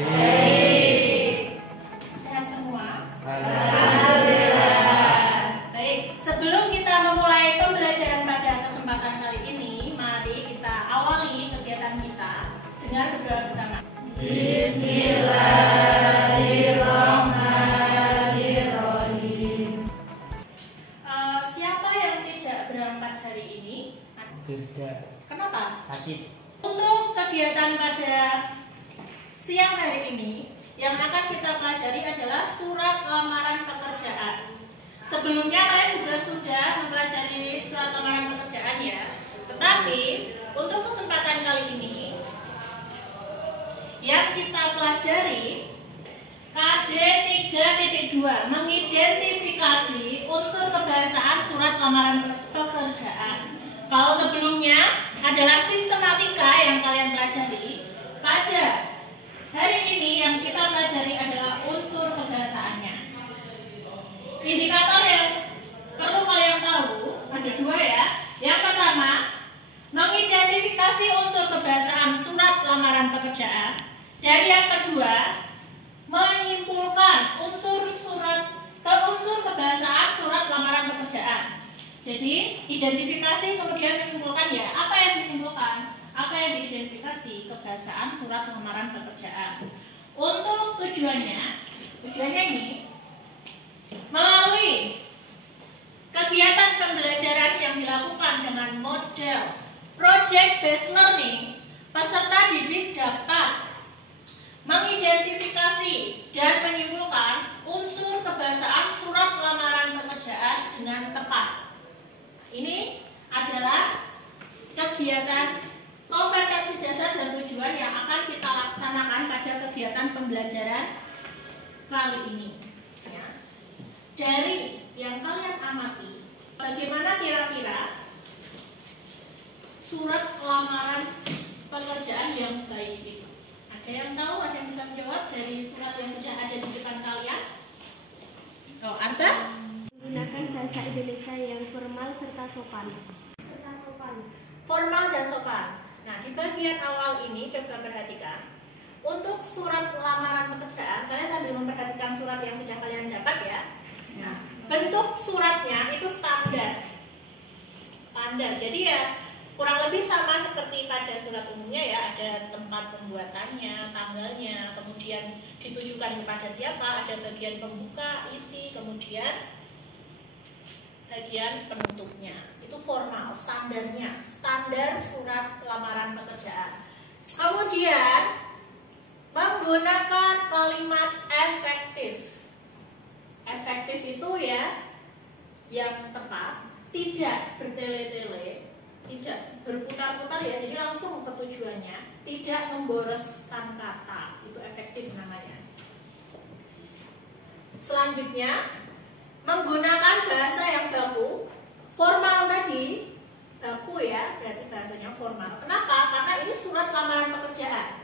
Baik. Sehat semua? Alhamdulillah. Baik, sebelum kita memulai pembelajaran pada kesempatan kali ini, mari kita awali kegiatan kita dengan berdoa bersama. Bismillahirrahmanirrahim. Siapa yang tidak berangkat hari ini? Tidak. Kenapa? Sakit. Untuk kegiatan pada siang hari ini, yang akan kita pelajari adalah surat lamaran pekerjaan. Sebelumnya kalian juga sudah mempelajari surat lamaran pekerjaan ya. Tetapi untuk kesempatan kali ini, yang kita pelajari KD 3.2, mengidentifikasi unsur kebahasaan surat lamaran pekerjaan. Kalau sebelumnya adalah sistematika yang kalian pelajari, pada hari ini yang kita pelajari adalah unsur kebahasaannya. Indikator yang perlu kalian tahu ada dua ya. Yang pertama, mengidentifikasi unsur kebahasaan surat lamaran pekerjaan. Dan yang kedua, menyimpulkan unsur kebahasaan surat lamaran pekerjaan. Jadi, identifikasi kemudian menyimpulkan ya. Apa yang disimpulkan? Apa yang diidentifikasi kebahasaan surat lamaran pekerjaan. Untuk tujuannya ini melalui kegiatan pembelajaran yang dilakukan dengan model project based learning, peserta didik dapat mengidentifikasi dan menyimpulkan unsur kebahasaan surat lamaran pekerjaan dengan tepat. Ini adalah kegiatan kompetensi dasar dan tujuan yang akan kita laksanakan pada kegiatan pembelajaran kali ini. Ya. Dari yang kalian amati, bagaimana kira-kira surat lamaran pekerjaan yang baik itu? Ada yang tahu? Ada yang bisa menjawab dari surat yang sudah ada di depan kalian? Oh, Arba? Menggunakan bahasa Indonesia yang formal serta sopan. Formal dan sopan. Nah, di bagian awal ini coba perhatikan. Untuk surat lamaran pekerjaan, kalian sambil memperhatikan surat yang sudah kalian dapat ya. Nah, bentuk suratnya itu standar. Jadi ya kurang lebih sama seperti pada surat umumnya ya. Ada tempat pembuatannya, tanggalnya, kemudian ditujukan kepada siapa, ada bagian pembuka, isi, kemudian bagian penutupnya. Itu formal, standarnya, standar surat lamaran pekerjaan. Kemudian menggunakan kalimat efektif. Efektif itu ya yang tepat, tidak bertele-tele, tidak berputar-putar ya, jadi langsung ke tujuannya, tidak memboroskan kata. Itu efektif namanya. Selanjutnya menggunakan bahasa yang baku. Formal tadi baku ya, berarti bahasanya formal. Kenapa? Karena ini surat lamaran pekerjaan.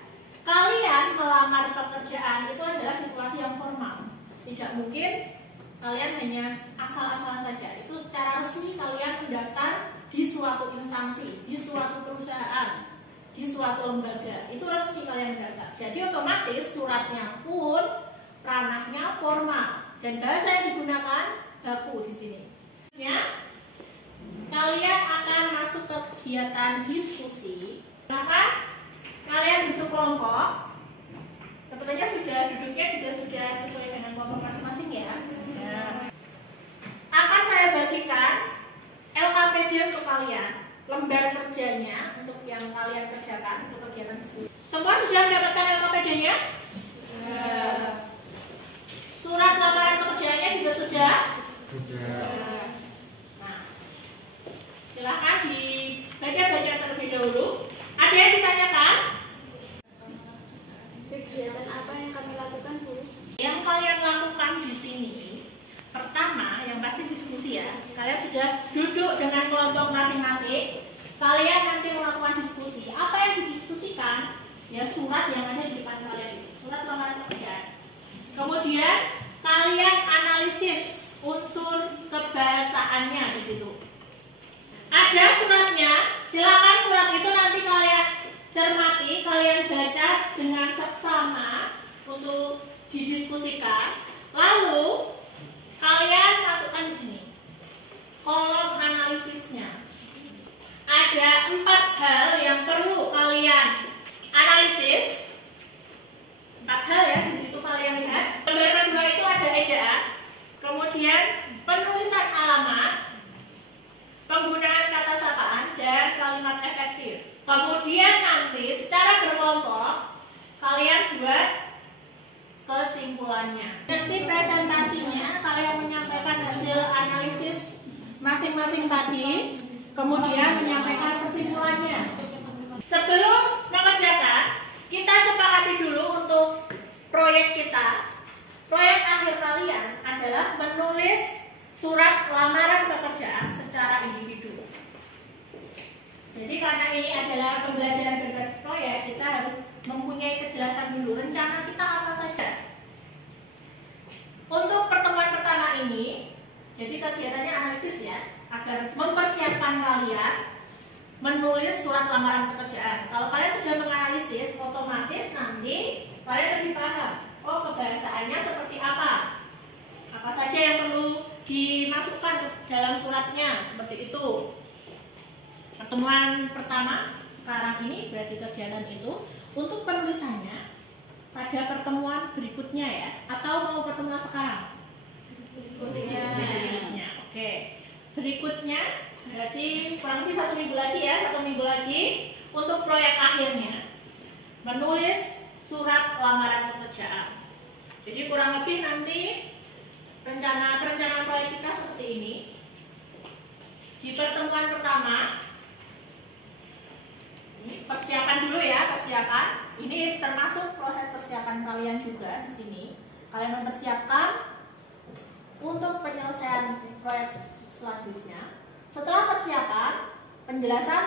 Kalian melamar pekerjaan itu adalah situasi yang formal. Tidak mungkin kalian hanya asal-asalan saja. Itu secara resmi kalian mendaftar di suatu instansi, di suatu perusahaan, di suatu lembaga. Itu resmi kalian mendaftar. Jadi otomatis suratnya pun ranahnya formal. Dan bahasa yang digunakan baku di sini. Ya, kalian akan masuk ke kegiatan diskusi. Maka kalian duduk kelompok. Sebetulnya duduknya juga sudah sesuai dengan kelompok masing-masing ya. Akan saya bagikan LKPD untuk kalian, lembar kerjanya untuk yang kalian kerjakan untuk kegiatan diskusi. Semua sudah mendapatkan LKPD-nya? Surat lamaran pekerjaannya juga sudah? Sudah. Nah, silahkan dibaca-baca terlebih dahulu. Ada yang ditanyakan? Kegiatan apa yang kami lakukan, Bu? Yang kalian lakukan di sini, pertama, yang pasti diskusi ya. Kalian sudah duduk dengan kelompok masing-masing. Kalian nanti melakukan diskusi. Apa yang didiskusikan? Ya surat yang ada di depan kalian itu. Surat lamaran pekerjaan. Kemudian kalian analisis unsur kebahasaannya di situ. Ada suratnya, silakan surat itu nanti kalian cermati, kalian baca dengan seksama, untuk didiskusikan. Lalu kalian masukkan di sini kolom analisisnya. Ada 4 hal yang perlu kalian analisis. 4 hal ya, di situ kalian lihat. Gambar kedua itu ada ejaan, kemudian penulisan alamat, penggunaan kata sapaan, dan kalimat efektif. Kemudian nanti secara berkelompok kalian buat kesimpulannya. Nanti presentasinya kalian menyampaikan hasil analisis masing-masing tadi, kemudian menyampaikan kesimpulannya. Sebelum mengerjakan, kita sepakati dulu untuk proyek kita. Proyek akhir kalian adalah menulis surat lamaran pekerjaan secara individu. Jadi karena ini adalah pembelajaran berbasis proyek, kita harus mempunyai kejelasan dulu rencana kita apa saja. Untuk pertemuan pertama ini, jadi kegiatannya analisis ya, agar mempersiapkan kalian menulis surat lamaran pekerjaan. Kalau kalian sudah menganalisis, otomatis nanti kalian lebih paham, oh kebahasaannya seperti apa saja yang perlu dimasukkan ke dalam suratnya, seperti itu. Pertemuan pertama sekarang ini berarti kegiatan itu. Untuk penulisannya pada pertemuan berikutnya ya, atau mau pertemuan sekarang? Berikutnya. Oke. Berikutnya berarti kurang lebih 1 minggu lagi ya, 1 minggu lagi untuk proyek akhirnya menulis surat lamaran pekerjaan. Jadi kurang lebih nanti perencanaan proyek kita seperti ini. Di pertemuan pertama, ini persiapan dulu ya, persiapan. Ini termasuk proses persiapan kalian juga di sini. Kalian mempersiapkan untuk penyelesaian proyek selanjutnya. Setelah persiapan, penjelasan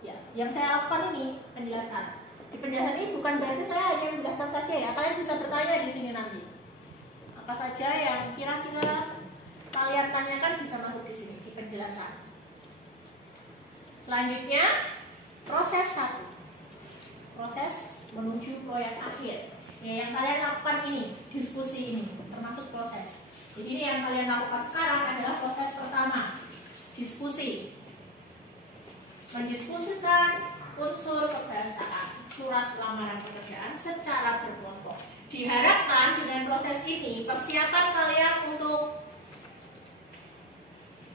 ya, yang saya lakukan ini penjelasan. Di penjelasan ini bukan berarti saya hanya menjelaskan saja ya. Kalian bisa bertanya di sini nanti. Apa saja yang kira-kira kalian tanyakan bisa masuk di sini di penjelasan. Selanjutnya proses 1. Proses menuju proyek akhir. Ya, yang kalian lakukan ini, diskusi ini termasuk proses. Jadi ini yang kalian lakukan sekarang adalah proses pertama, diskusi. Mendiskusikan unsur kebahasaan surat lamaran pekerjaan secara berkelompok. Diharapkan dengan proses ini persiapan kalian untuk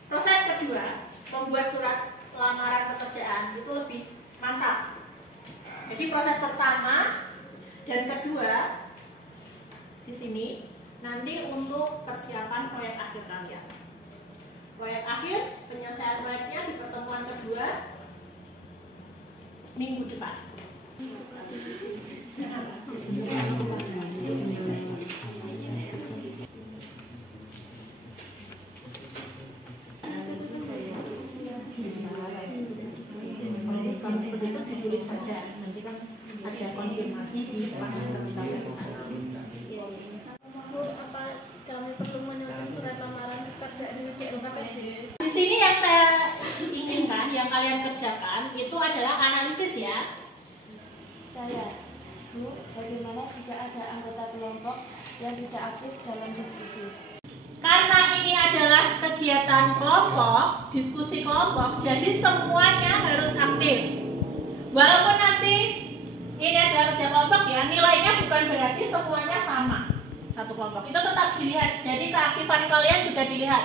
proses kedua, membuat surat lamaran pekerjaan itu lebih mantap. Jadi proses pertama dan kedua di sini nanti untuk persiapan proyek akhir kalian. Proyek akhir, penyelesaian proyeknya di pertemuan kedua minggu depan. Kalau seperti itu ditulis saja, nanti kan ada konfirmasi di pas ketika presentasi. Apa kami perlu menyusun surat lamaran pekerjaan ini Di sini yang saya inginkan, yang kalian kerjakan itu adalah analisis ya. Saya, Bu, bagaimana jika ada anggota kelompok yang tidak aktif dalam diskusi? Karena ini adalah kegiatan kelompok, diskusi kelompok, jadi semuanya harus aktif. Walaupun nanti ini adalah kerja kelompok ya, nilainya bukan berarti semuanya sama. Satu kelompok itu tetap dilihat, jadi keaktifan kalian juga dilihat.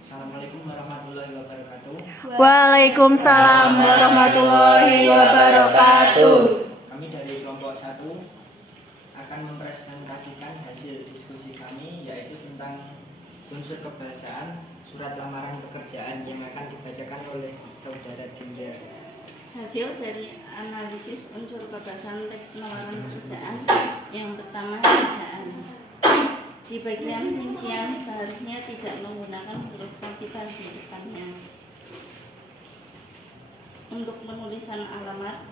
Assalamualaikum warahmatullahi wabarakatuh. Waalaikumsalam warahmatullahi wabarakatuh. Kami dari kelompok 1 akan mempresentasikan hasil diskusi kami, yaitu tentang unsur kebahasaan surat lamaran pekerjaan yang akan dibacakan oleh saudara Dinda. Hasil dari analisis unsur kebahasaan teks lamaran pekerjaan yang pertama ejaan. Di bagian rincian seharusnya tidak menggunakan huruf kapital di depannya. Untuk penulisan alamat,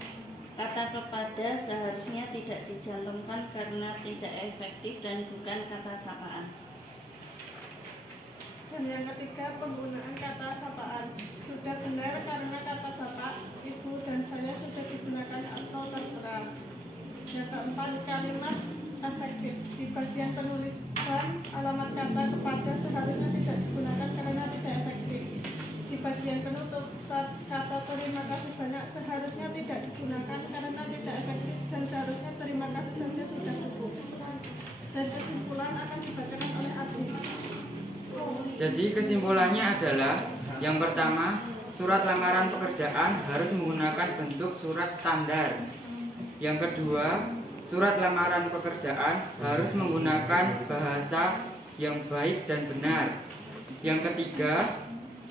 kata kepada seharusnya tidak dicantumkan karena tidak efektif dan bukan kata sapaan. Dan yang ketiga, penggunaan kata sapaan sudah benar karena kata bapak, ibu, dan saya sudah digunakan atau tertera. Yang keempat, kalimat bagian penulisan alamat kata kepada seharusnya tidak digunakan karena tidak efektif. Di bagian penutup kata terima kasih banyak seharusnya tidak digunakan karena tidak efektif dan seharusnya terima kasih saja sudah cukup. Dan kesimpulan akan dibacakan oleh Abdi. Jadi kesimpulannya adalah yang pertama, surat lamaran pekerjaan harus menggunakan bentuk surat standar. Yang kedua, surat lamaran pekerjaan harus menggunakan bahasa yang baik dan benar. Yang ketiga,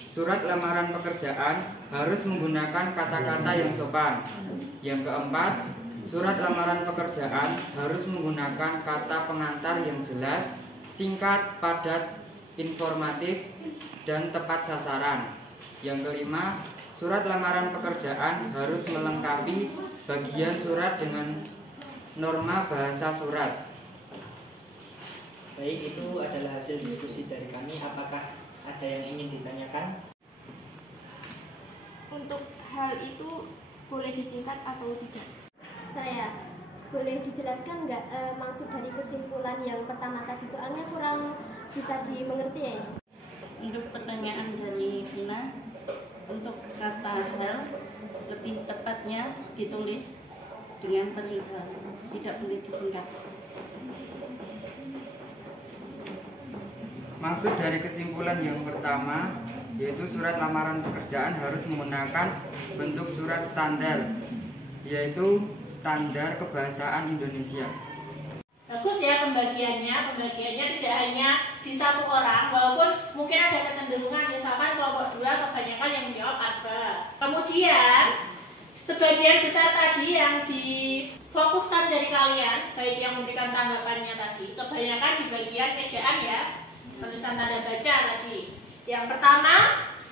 surat lamaran pekerjaan harus menggunakan kata-kata yang sopan. Yang keempat, surat lamaran pekerjaan harus menggunakan kata pengantar yang jelas, singkat, padat, informatif, dan tepat sasaran. Yang kelima, surat lamaran pekerjaan harus melengkapi bagian surat dengan norma bahasa surat. Baik, itu adalah hasil diskusi dari kami. Apakah ada yang ingin ditanyakan? Untuk hal itu boleh disingkat atau tidak? Saya, boleh dijelaskan nggak maksud dari kesimpulan yang pertama tadi? Soalnya kurang bisa dimengerti ya. Untuk pertanyaan dari Vina, untuk kata hal lebih tepatnya ditulis dengan perihal, tidak boleh disingkat. Maksud dari kesimpulan yang pertama, yaitu surat lamaran pekerjaan harus menggunakan bentuk surat standar, yaitu standar kebahasaan Indonesia. Bagus ya pembagiannya tidak hanya di satu orang, walaupun mungkin ada kecenderungan misalkan kelompok 2 kebanyakan yang menjawab apa. Kemudian sebagian besar tadi yang difokuskan dari kalian, baik yang memberikan tanggapannya tadi, kebanyakan di bagian ejaan ya, penulisan tanda baca tadi. Yang pertama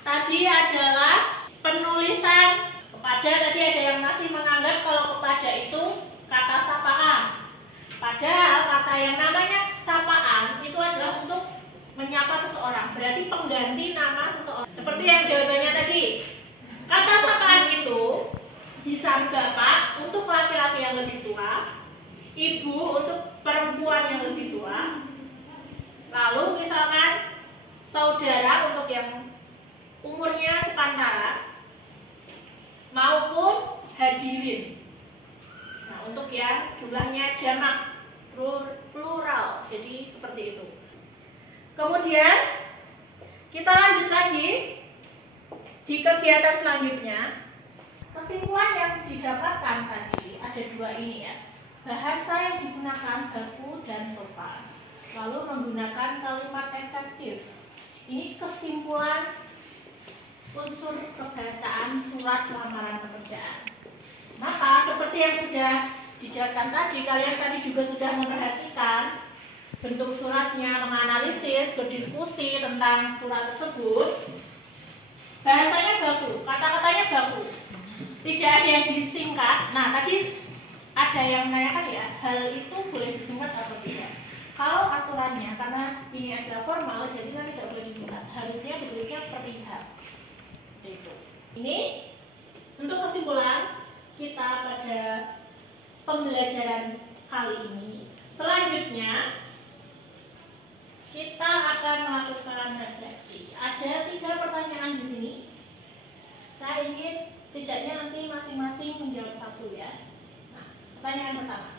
tadi adalah penulisan kepada, tadi ada yang masih menganggap kalau kepada itu kata sapaan. Padahal kata yang namanya sapaan itu adalah untuk menyapa seseorang, berarti pengganti nama seseorang. Seperti yang jawabannya tadi, kata sapaan itu bisa bapak untuk laki-laki yang lebih tua, ibu untuk perempuan yang lebih tua, lalu misalkan saudara untuk yang umurnya sepantaran, maupun hadirin. Nah, untuk yang jumlahnya jamak plural, jadi seperti itu. Kemudian kita lanjut lagi di kegiatan selanjutnya. Kesimpulan yang didapatkan tadi ada 2 ini ya. Bahasa yang digunakan baku dan sopan, lalu menggunakan kalimat efektif. Ini kesimpulan unsur kebahasaan surat lamaran pekerjaan. Maka seperti yang sudah dijelaskan tadi, kalian tadi juga sudah memperhatikan bentuk suratnya, menganalisis, berdiskusi tentang surat tersebut. Bahasanya baku, kata-katanya baku, tidak ada yang disingkat. Nah, tadi ada yang menanyakan ya, hal itu boleh disingkat atau tidak? Kalau aturannya, karena ini adalah formal, jadi kan tidak boleh disingkat. Harusnya ditulisnya perihal. Itu. Ini untuk kesimpulan kita pada pembelajaran kali ini. Selanjutnya kita akan melakukan refleksi. Ada 3 pertanyaan di sini. Saya ingin setidaknya nanti masing-masing menjawab 1 ya. Nah, pertanyaan pertama.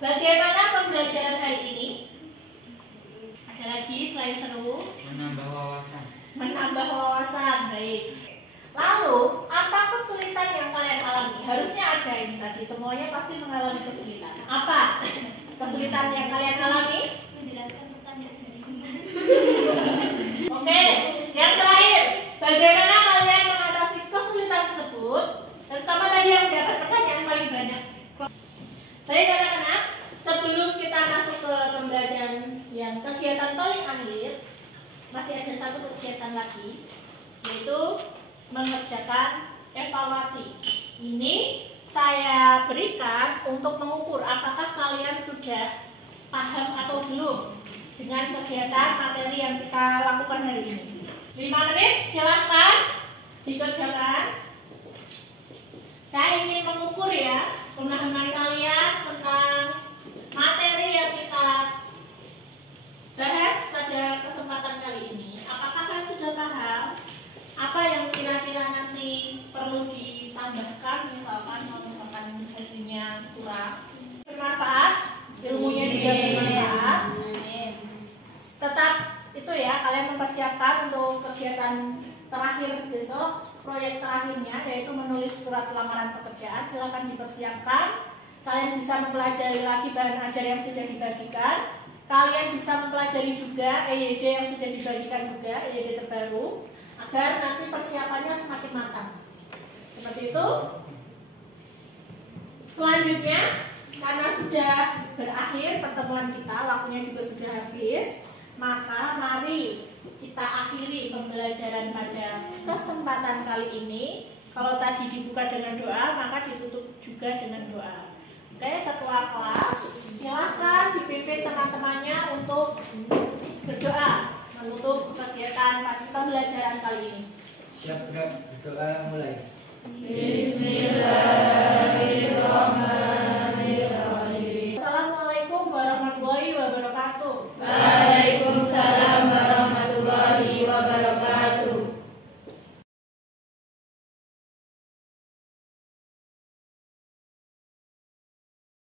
Bagaimana pembelajaran hari ini? Ada lagi selain seru? Menambah wawasan. Menambah wawasan, baik. Lalu, apa kesulitan yang kalian alami? Harusnya ada ini tadi, semuanya pasti mengalami kesulitan. Apa kesulitan yang kalian alami? Menjelaskan pertanyaan dari Oke, yang terakhir, bagaimana kalian mengatasi kesulitan tersebut? Terutama tadi yang mendapat pertanyaan paling banyak. Baik anak-anak, sebelum kita masuk ke pembelajaran yang kegiatan paling akhir, masih ada 1 kegiatan lagi, yaitu mengerjakan evaluasi. Ini saya berikan untuk mengukur apakah kalian sudah paham atau belum dengan kegiatan materi yang kita lakukan hari ini. 5 menit, silahkan dikerjakan. Saya ingin mengukur ya pemahaman kalian tentang materi yang kita dan terakhir besok proyek terakhirnya yaitu menulis surat lamaran pekerjaan. Silakan dipersiapkan. Kalian bisa mempelajari lagi bahan ajar yang sudah dibagikan. Kalian bisa mempelajari juga EYD yang sudah dibagikan juga, EYD terbaru, agar nanti persiapannya semakin matang. Seperti itu. Selanjutnya, karena sudah berakhir pertemuan kita, waktunya juga sudah habis, maka mari kita akhiri pembelajaran pada kesempatan kali ini. Kalau tadi dibuka dengan doa, maka ditutup juga dengan doa. Oke, ketua kelas, silakan dipimpin teman-temannya untuk berdoa menutup kegiatan pembelajaran kali ini. Siap, berdoa mulai. Bismillah.